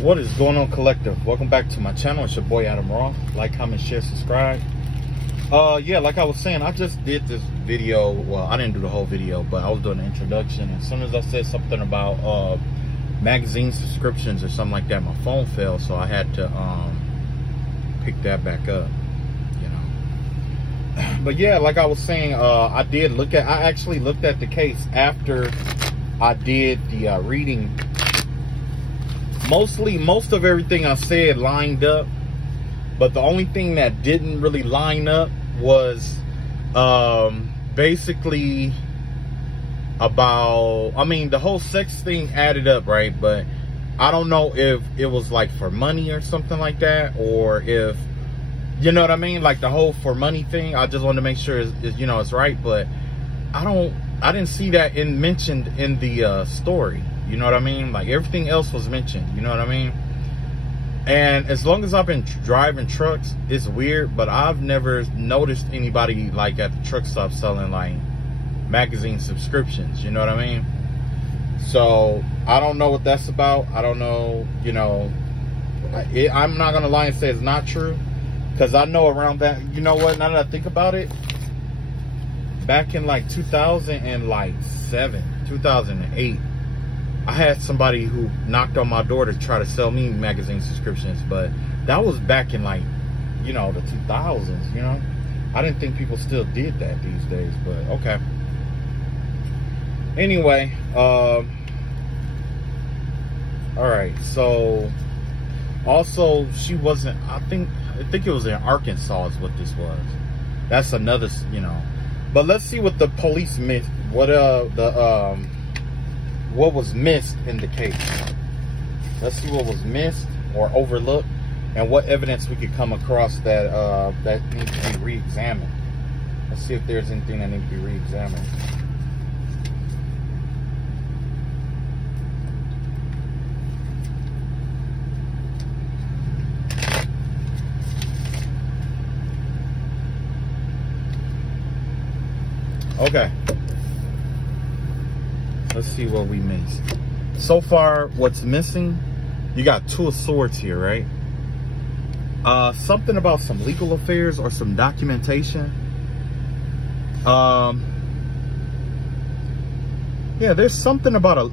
What is going on, collective? Welcome back to my channel. It's your boy Adam Roth. Like, comment, share, subscribe. Yeah, like I was saying, I just did this video. Well, I didn't do the whole video, but I was doing an introduction. And as soon as I said something about magazine subscriptions or something like that, my phone fell, so I had to pick that back up, you know. But yeah, like I was saying, I actually looked at the case after I did the reading. Most of everything I said lined up, but the only thing that didn't really line up was basically about, I mean, the whole sex thing added up, right? But I don't know if it was like for money or something like that, or if, you know what I mean, like the whole for money thing. I just wanted to make sure you know, it's right, but I didn't see that mentioned in the story. You know what I mean? Like everything else was mentioned, you know what I mean? And as long as I've been driving trucks, it's weird, but I've never noticed anybody like at the truck stop selling like magazine subscriptions, you know what I mean? So I don't know what that's about. I don't know, you know, I'm not gonna lie and say it's not true, because I know around that, you know what, now that I think about it, back in like 2007, 2008, I had somebody who knocked on my door to try to sell me magazine subscriptions, but that was back in like, you know, the 2000s, you know? I didn't think people still did that these days, but okay. Anyway, all right, so also she wasn't, I think it was in Arkansas is what this was. That's another, you know. But let's see what the police missed, what was missed in the case. Let's see what was missed or overlooked, and what evidence we could come across that that needs to be re-examined. Let's see if there's anything that needs to be re-examined. Okay. Let's see what we missed. So far, what's missing, you got 2 of swords here, right? Something about some legal affairs or some documentation. Yeah, there's something about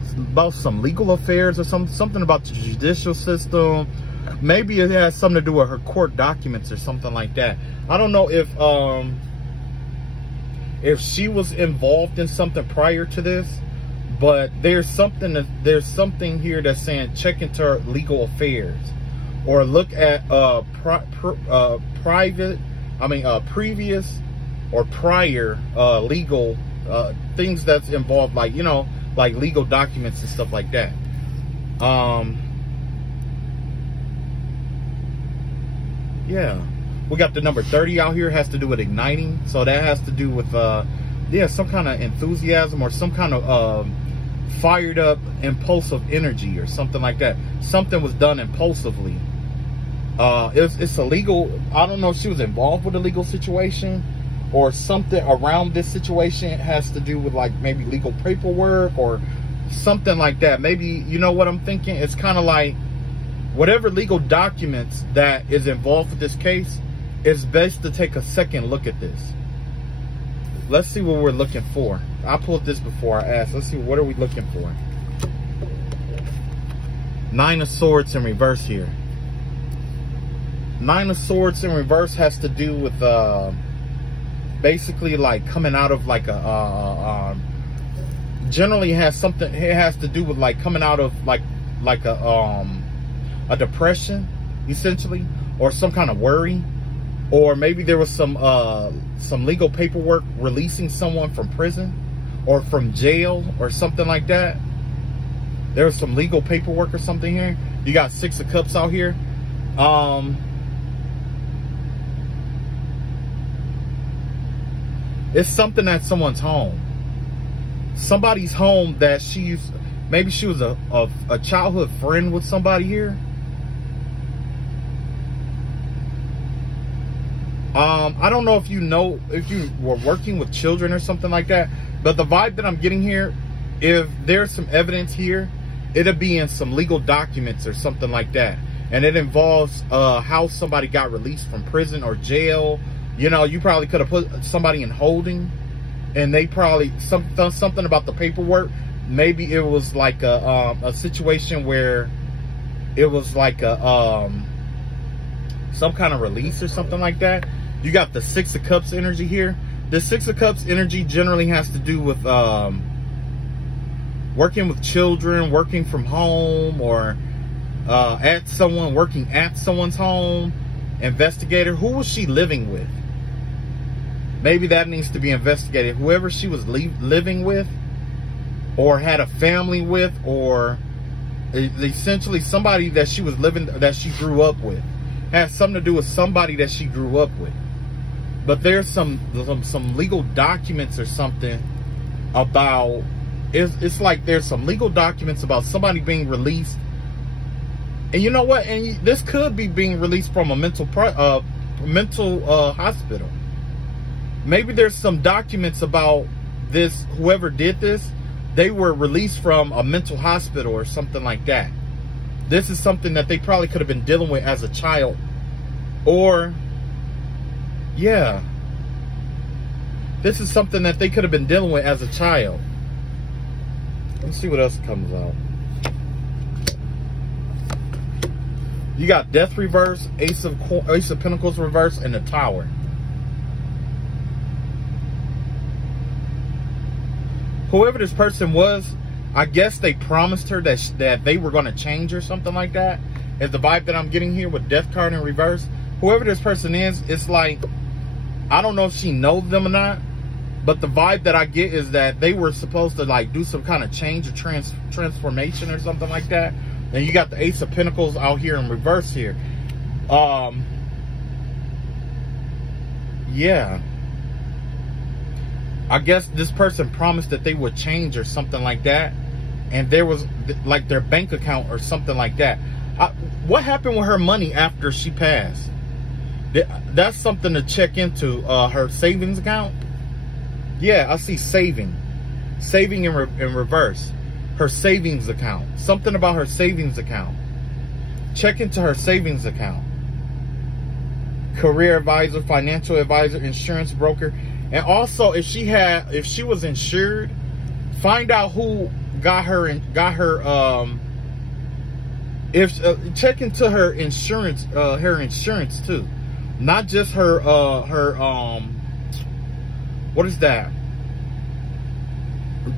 some legal affairs or something about the judicial system. Maybe it has something to do with her court documents or something like that. I don't know if she was involved in something prior to this. But there's something here that's saying check into her legal affairs, or look at previous or prior legal things that's involved, like, you know, like legal documents and stuff like that. Yeah, we got the number 30 out here, has to do with igniting, so that has to do with yeah, some kind of enthusiasm or some kind of fired up impulsive energy or something like that. Something was done impulsively. It's a legal, I don't know if she was involved with a legal situation or something around this situation. It has to do with like maybe legal paperwork or something like that. Maybe, you know what I'm thinking? It's kind of like whatever legal documents that is involved with this case, it's best to take a second look at this. Let's see what we're looking for. I pulled this before I asked. Let's see, what are we looking for? 9 of Swords in reverse here. 9 of Swords in reverse has to do with basically like coming out of like generally has something, it has to do with like coming out of like a depression essentially, or some kind of worry. Or maybe there was some legal paperwork releasing someone from prison or from jail or something like that. There was some legal paperwork or something here. You got 6 of Cups out here. It's something at someone's home. Somebody's home that she used, maybe she was a childhood friend with somebody here. I don't know if you were working with children or something like that, but the vibe that I'm getting here, if there's some evidence here, it'll be in some legal documents or something like that. And it involves how somebody got released from prison or jail. You know, you probably could have put somebody in holding, and they probably something about the paperwork. Maybe it was like a situation where it was like a some kind of release or something like that. You got the Six of Cups energy here. The Six of Cups energy generally has to do with working with children, working from home, or working at someone's home. Investigator. Who was she living with? Maybe that needs to be investigated. Whoever she was living with, or had a family with, or essentially somebody that she was that she grew up with. Has something to do with somebody that she grew up with. But there's some legal documents or something about, it's like there's some legal documents about somebody being released. And you know what? And this could be being released from a mental hospital. Maybe there's some documents about this, whoever did this, they were released from a mental hospital or something like that. This is something that they probably could have been dealing with as a child. Or, yeah, this is something that they could have been dealing with as a child. Let's see what else comes out. You got Death reverse, Ace of Pentacles reverse, and the Tower. Whoever this person was, I guess they promised her that they were going to change or something like that. Is the vibe that I'm getting here with Death card in reverse. Whoever this person is, it's like, I don't know if she knows them or not, but the vibe that I get is that they were supposed to like do some kind of change or transformation or something like that. And you got the Ace of Pentacles out here in reverse here. Yeah. I guess this person promised that they would change or something like that. And there was like their bank account or something like that. What happened with her money after she passed? That's something to check into. Her savings account. Yeah, I see saving in reverse. Her savings account. Something about her savings account. Check into her savings account. Career advisor, financial advisor, insurance broker. And also, if she was insured, find out who got her check into her insurance too. Not just her what is that?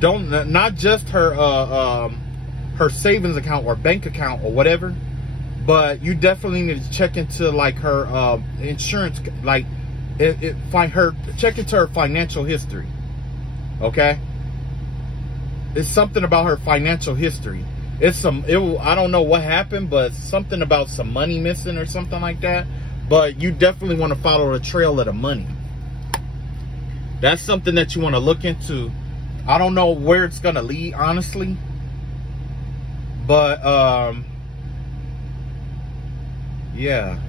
Not just her savings account or bank account or whatever, but you definitely need to check into like her insurance, like check into her financial history. Okay, it's something about her financial history. I don't know what happened, but something about some money missing or something like that. But you definitely want to follow the trail of the money. That's something that you want to look into. I don't know where it's gonna lead, honestly, but yeah,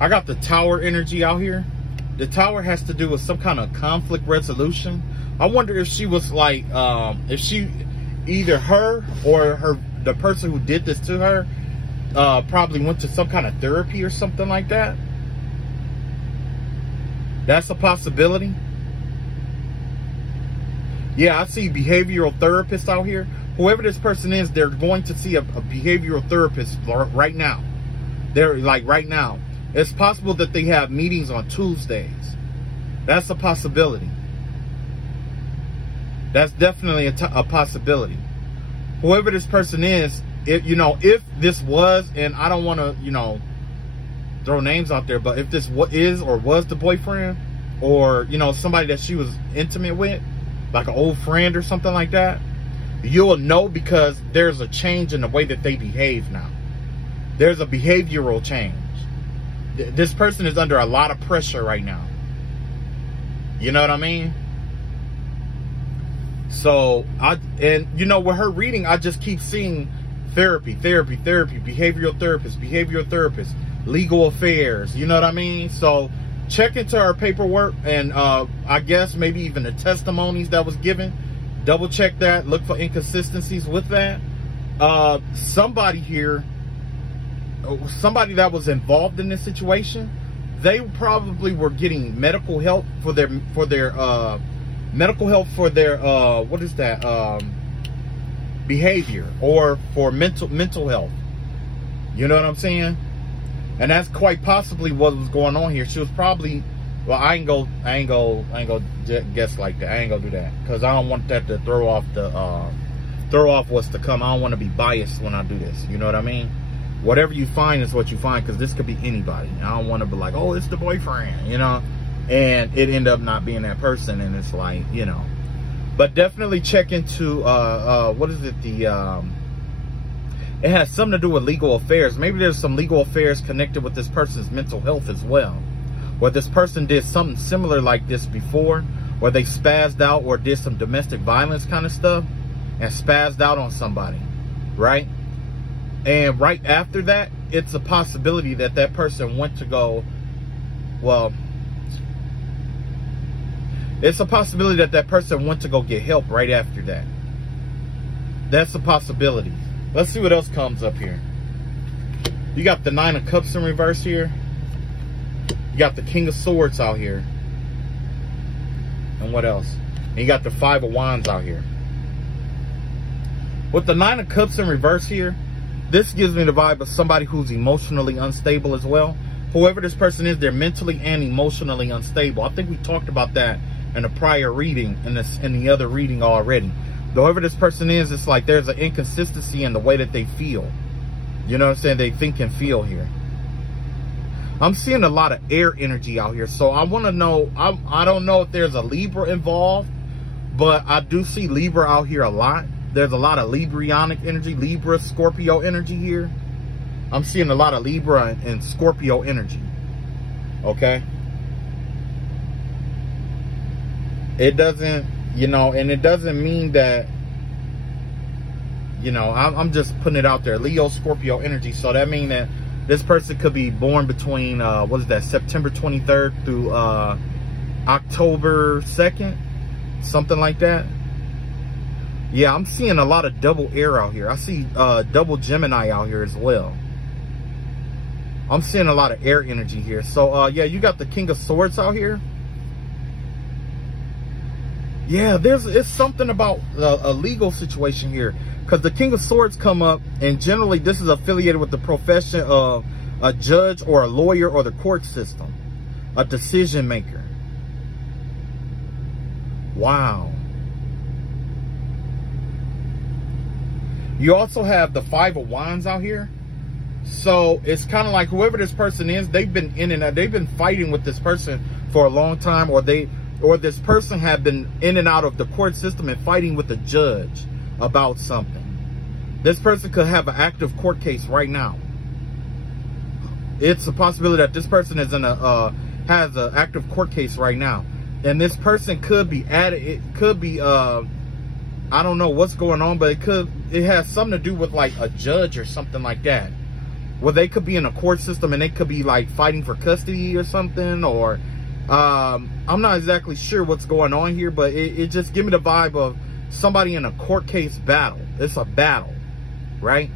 I got the Tower energy out here. The Tower has to do with some kind of conflict resolution. I wonder if she was like, if she, either her or the person who did this to her probably went to some kind of therapy or something like that. That's a possibility. Yeah, I see behavioral therapists out here. Whoever this person is, they're going to see a behavioral therapist right now. They're like right now. It's possible that they have meetings on Tuesdays. That's a possibility. That's definitely a possibility. Whoever this person is, if this was, and I don't want to, throw names out there, but if this is or was the boyfriend, or, somebody that she was intimate with, like an old friend or something like that, you'll know because there's a change in the way that they behave now. There's a behavioral change. This person is under a lot of pressure right now. You know what I mean? So, with her reading, I just keep seeing therapy, behavioral therapist, legal affairs, you know what I mean? So, check into her paperwork and I guess maybe even the testimonies that was given. Double check that, look for inconsistencies with that. somebody here, somebody that was involved in this situation, they probably were getting medical help for their medical help for their what is that, behavior, or for mental health. You know what I'm saying? And that's quite possibly what was going on here. She was probably, well, I ain't go guess like that. I ain't gonna do that, because I don't want that to throw off what's to come. I don't want to be biased when I do this. You know what I mean? Whatever you find is what you find, because this could be anybody. I don't want to be like, oh, it's the boyfriend, you know, and it end up not being that person, and it's like, you know. But definitely check into what is it? It has something to do with legal affairs. Maybe there's some legal affairs connected with this person's mental health as well. Where this person did something similar like this before, where they spazzed out or did some domestic violence kind of stuff and spazzed out on somebody, right? And right after that, it's a possibility that that person went to go, well, it's a possibility that that person went to go get help right after that. That's a possibility. Let's see what else comes up here. You got the Nine of Cups in reverse here. You got the King of Swords out here. And what else? And you got the Five of Wands out here. With the Nine of Cups in reverse here, this gives me the vibe of somebody who's emotionally unstable as well. Whoever this person is, they're mentally and emotionally unstable. I think we talked about that in a prior reading, in the other reading already. Whoever this person is, it's like there's an inconsistency in the way that they feel. You know what I'm saying? They think and feel here. I'm seeing a lot of air energy out here. So I want to know, I don't know if there's a Libra involved, but I do see Libra out here a lot. There's a lot of Librianic energy, Libra, Scorpio energy here. I'm seeing a lot of Libra and Scorpio energy. Okay? It doesn't, you know, and it doesn't mean that, you know, I'm just putting it out there. Leo, Scorpio energy. So that means that this person could be born between, what is that, September 23rd through October 2nd? Something like that. Yeah, I'm seeing a lot of double air out here. I see double Gemini out here as well. I'm seeing a lot of air energy here. So, yeah, you got the King of Swords out here. Yeah, it's something about a legal situation here, because the King of Swords come up, and generally this is affiliated with the profession of a judge or a lawyer or the court system, a decision maker. Wow. You also have the Five of Wands out here. So it's kind of like whoever this person is, they've been in and out, they've been fighting with this person for a long time, or this person had been in and out of the court system and fighting with the judge about something. This person could have an active court case right now. It's a possibility that this person is in has an active court case right now, and this person could be added. It could be I don't know what's going on, but it has something to do with like a judge or something like that. Well, they could be in a court system and they could be like fighting for custody or something, or I'm not exactly sure what's going on here, but it just give me the vibe of somebody in a court case battle. It's a battle, right?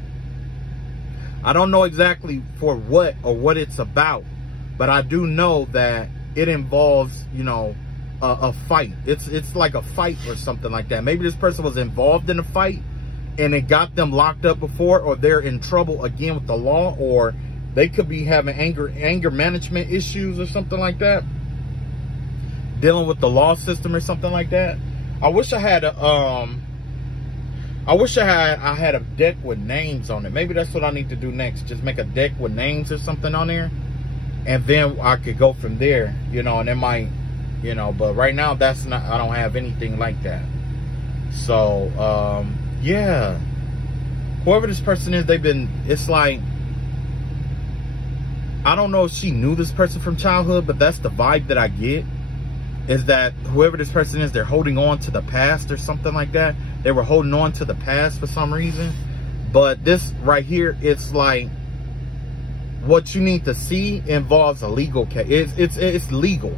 I don't know exactly for what or what it's about, but I do know that it involves, you know, a fight. It's like a fight or something like that. Maybe this person was involved in a fight and it got them locked up before, or they're in trouble again with the law, or they could be having anger management issues or something like that, dealing with the law system or something like that. I wish I had a I had a deck with names on it. Maybe that's what I need to do next. Just make a deck with names or something on there, and then I could go from there, you know, and it might, you know, but right now that's not, I don't have anything like that. So yeah, whoever this person is, it's like, I don't know if she knew this person from childhood, but that's the vibe that I get, is that whoever this person is, they're holding on to the past or something like that. They were holding on to the past for some reason. But this right here, it's like, what you need to see involves a legal case. It's legal.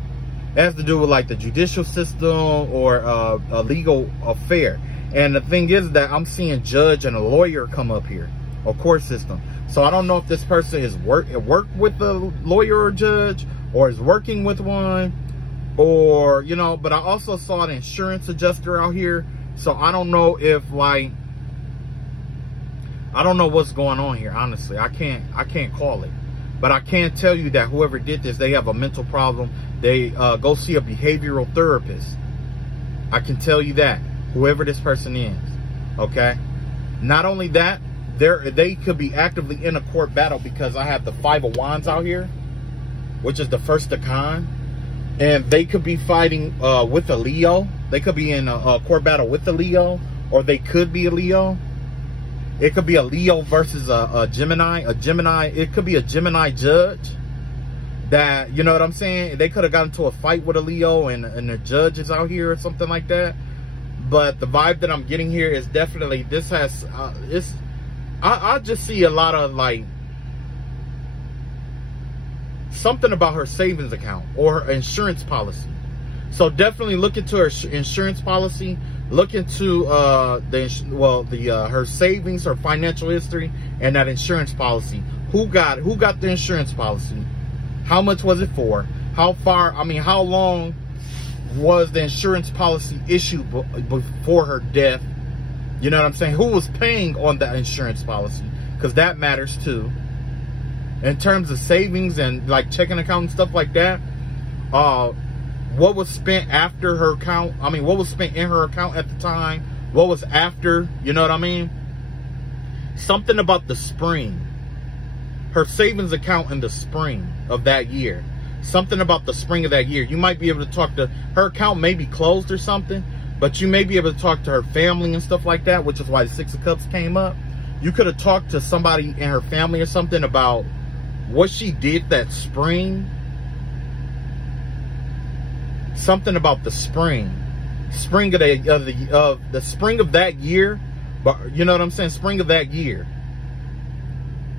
It has to do with like the judicial system or a legal affair. And the thing is that I'm seeing judge and a lawyer come up here, or court system. So I don't know if this person is work with a lawyer or judge, or is working with one, or, you know, but I also saw an insurance adjuster out here. So I don't know if, like, I don't know what's going on here, honestly. I can't call it. But I can tell you that whoever did this, they have a mental problem. They go see a behavioral therapist. I can tell you that, whoever this person is, okay? Not only that, they could be actively in a court battle, because I have the 5 of Wands out here, which is the first decan. And they could be fighting with a Leo. They could be in a court battle with a Leo, or they could be a Leo. It could be a Leo versus a Gemini. It could be a Gemini judge that, you know what I'm saying? They could have gotten into a fight with a Leo, and the judge is out here or something like that. But the vibe that I'm getting here is definitely, this has, I just see a lot of, like, something about her savings account or her insurance policy. So definitely look into her insurance policy. Look into her savings, her financial history, and that insurance policy. Who got the insurance policy? How much was it for? How long was the insurance policy issued before her death? You know what I'm saying? Who was paying on the insurance policy? Because that matters too. In terms of savings and like checking account and stuff like that, what was spent after her account? I mean, what was spent in her account at the time? What was after? You know what I mean? Something about the spring. Her savings account in the spring of that year. Something about the spring of that year. You might be able to talk to her account, may be closed or something, but you may be able to talk to her family and stuff like that, which is why the 6 of Cups came up. You could have talked to somebody in her family or something about what she did that spring. Something about the spring of the spring of that year, but you know what I'm saying? Spring of that year.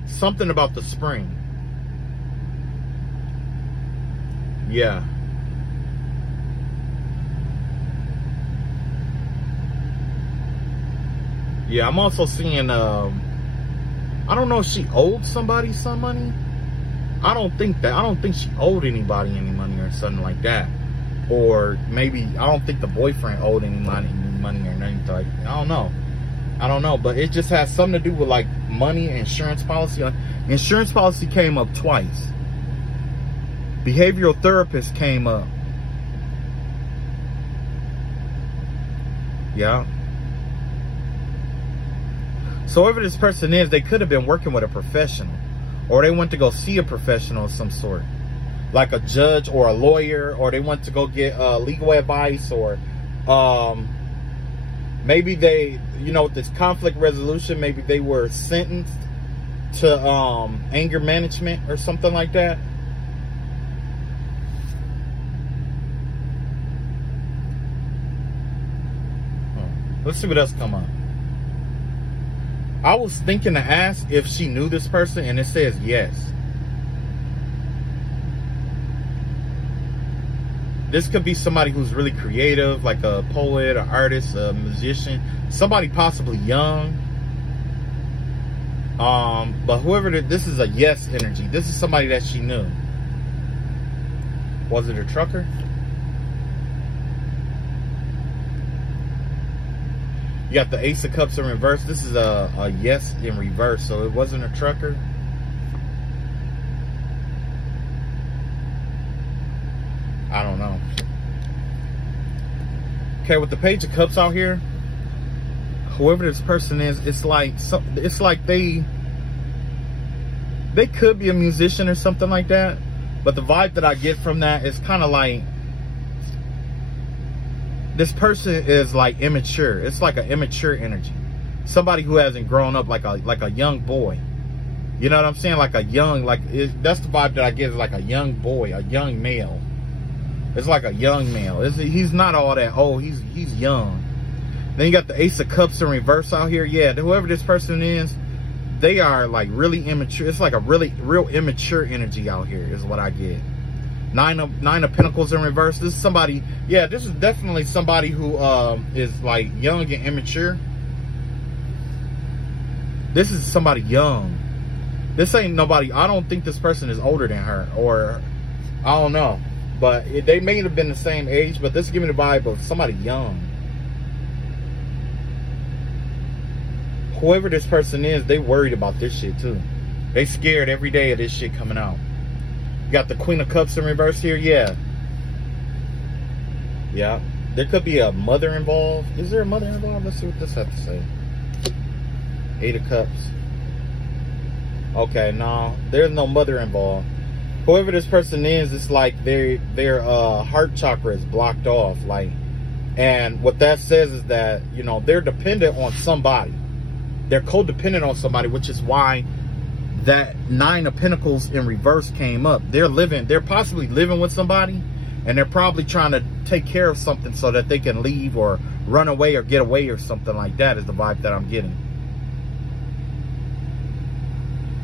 Something about the spring. Yeah. Yeah, I'm also seeing, I don't know if she owed somebody some money. I don't think she owed anybody any money or something like that. Or maybe, I don't think the boyfriend owed any money or anything like that. I don't know, but it just has something to do with like money, insurance policy. Insurance policy came up twice. Behavioral therapist came up. Yeah. So whoever this person is, they could have been working with a professional, or they went to go see a professional of some sort, like a judge or a lawyer, or they went to go get legal advice, or maybe they, you know, with this conflict resolution, maybe they were sentenced to anger management or something like that. Let's see what else come up. I was thinking to ask if she knew this person, and it says yes. This could be somebody who's really creative, like a poet, an artist, a musician, somebody possibly young. But whoever, this is a yes energy. This is somebody that she knew. Was it a trucker? You got the Ace of Cups in reverse. This is a yes in reverse, so it wasn't a trucker. I don't know. Okay, with the Page of Cups out here, whoever this person is, it's like they could be a musician or something like that. But the vibe that I get from that is kind of like, this person is like immature. It's like an immature energy. Somebody who hasn't grown up, like a young boy. You know what I'm saying? Like a young, that's the vibe that I get, is like a young boy, a young male. It's like a young male. He's not all that old. He's young. Then you got the Ace of Cups in reverse out here. Yeah, whoever this person is, they are like really immature. It's like a real immature energy out here is what I get. Nine of Pentacles in reverse. This is somebody, yeah, this is definitely somebody who is like young and immature. This is somebody young. This ain't nobody, I don't think this person is older than her, or I don't know. But they may have been the same age, but this is giving the vibe of somebody young. Whoever this person is, they worried about this shit too. They scared every day of this shit coming out. You got the Queen of Cups in reverse here, yeah. Yeah, there could be a mother involved. Is there a mother involved? Let's see what this has to say. 8 of Cups. Okay, no, there's no mother involved. Whoever this person is, it's like their heart chakra is blocked off, like, and what that says is that, you know, they're dependent on somebody. They're codependent on somebody, which is why that 9 of Pentacles in reverse came up. They're possibly living with somebody, and they're probably trying to take care of something so that they can leave or run away or get away or something like that is the vibe that I'm getting.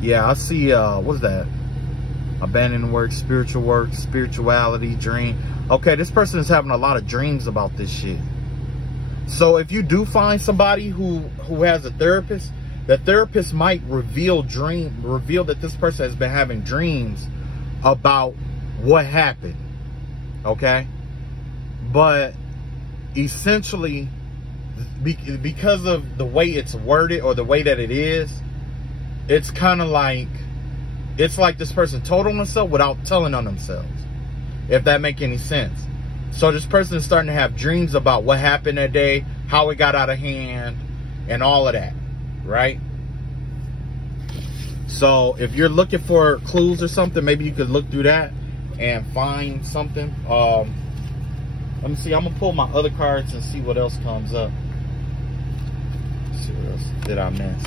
Yeah, I see, what's that? Abandoning work, spirituality, dream. Okay, this person is having a lot of dreams about this shit. So if you do find somebody who has a therapist, the therapist might reveal that this person has been having dreams about what happened. Okay? But essentially, because of the way it's worded or the way that it is, it's kind of like, it's like this person told on themselves without telling on themselves, if that make any sense. So this person is starting to have dreams about what happened that day, how it got out of hand, and all of that, right? So if you're looking for clues or something, maybe you could look through that and find something. Let me see, I'm gonna pull my other cards and see what else comes up. Let's see what else did I miss.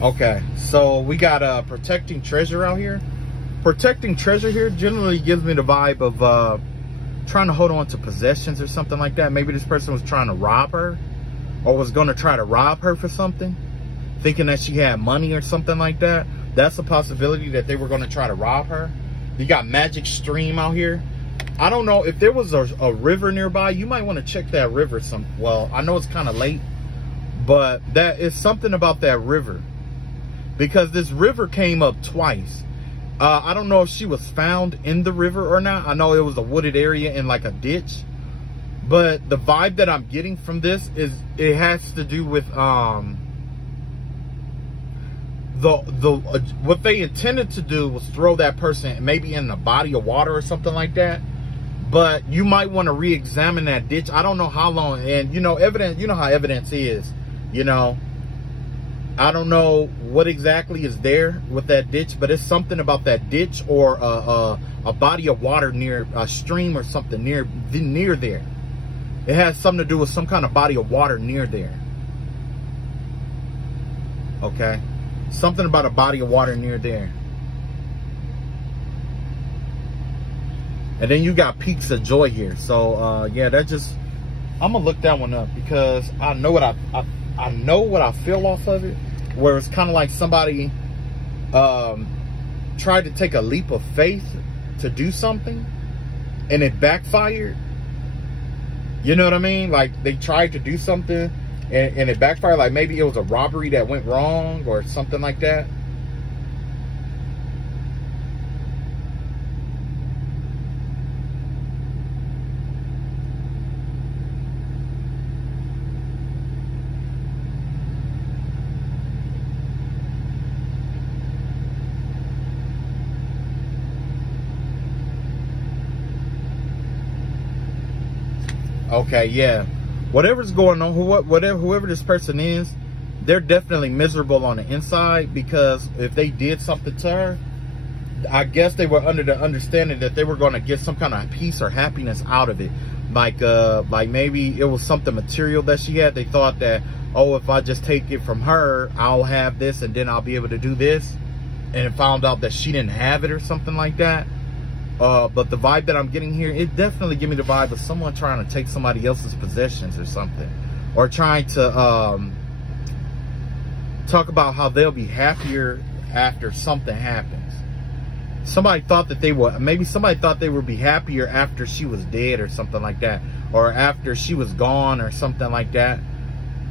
Okay, so we got protecting treasure out here. Protecting treasure here generally gives me the vibe of trying to hold on to possessions or something like that. Maybe this person was trying to rob her, or was going to try to rob her for something, thinking that she had money or something like that. That's a possibility, that they were going to try to rob her. You got magic stream out here. I don't know if there was a river nearby. You might want to check that river well, I know it's kind of late, but that is something about that river, because this river came up twice. I don't know if she was found in the river or not. I know it was a wooded area in like a ditch, but the vibe that I'm getting from this is it has to do with what they intended to do was throw that person maybe in a body of water or something like that. But you might want to re-examine that ditch. I don't know how long, and you know, evidence, you know how evidence is, you know. I don't know what exactly is there with that ditch, but it's something about that ditch or a body of water near a stream or something near there. It has something to do with some kind of body of water near there. Okay, something about a body of water near there. And then you got peaks of joy here. So yeah, that just, I'm gonna look that one up, because I know what I know what I feel off of it, where it's kind of like somebody tried to take a leap of faith to do something and it backfired. You know what I mean? Like they tried to do something and it backfired. Like maybe it was a robbery that went wrong or something like that. Okay, yeah. Whatever's going on, whoever this person is, they're definitely miserable on the inside, because if they did something to her, I guess they were under the understanding that they were going to get some kind of peace or happiness out of it. Like maybe it was something material that she had. They thought that, oh, if I just take it from her, I'll have this and then I'll be able to do this. And it found out that she didn't have it or something like that. But the vibe that I'm getting here, it definitely give me the vibe of someone trying to take somebody else's possessions or something, or trying to talk about how they'll be happier after something happens. Somebody thought that they would, maybe somebody thought they would be happier after she was dead or something like that, or after she was gone or something like that.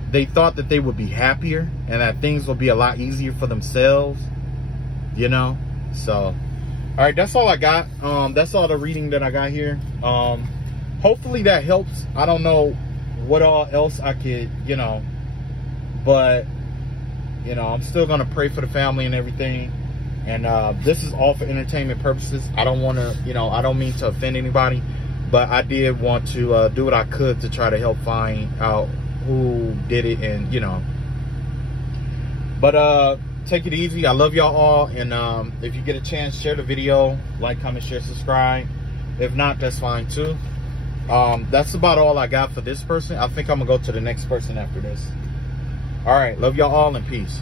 They thought that they would be happier and that things will be a lot easier for themselves, you know. So, all right, that's all I got. That's all the reading that I got here. Hopefully that helps. I don't know what all else I could, you know, but, you know, I'm still gonna pray for the family and everything. And this is all for entertainment purposes. I don't want to, you know, I don't mean to offend anybody, but I did want to do what I could to try to help find out who did it, and, you know. But take it easy. I love y'all all. And if you get a chance, share the video, like, comment, share, subscribe. If not, that's fine too. That's about all I got for this person. I think I'm gonna go to the next person after this. All right, love y'all all and peace.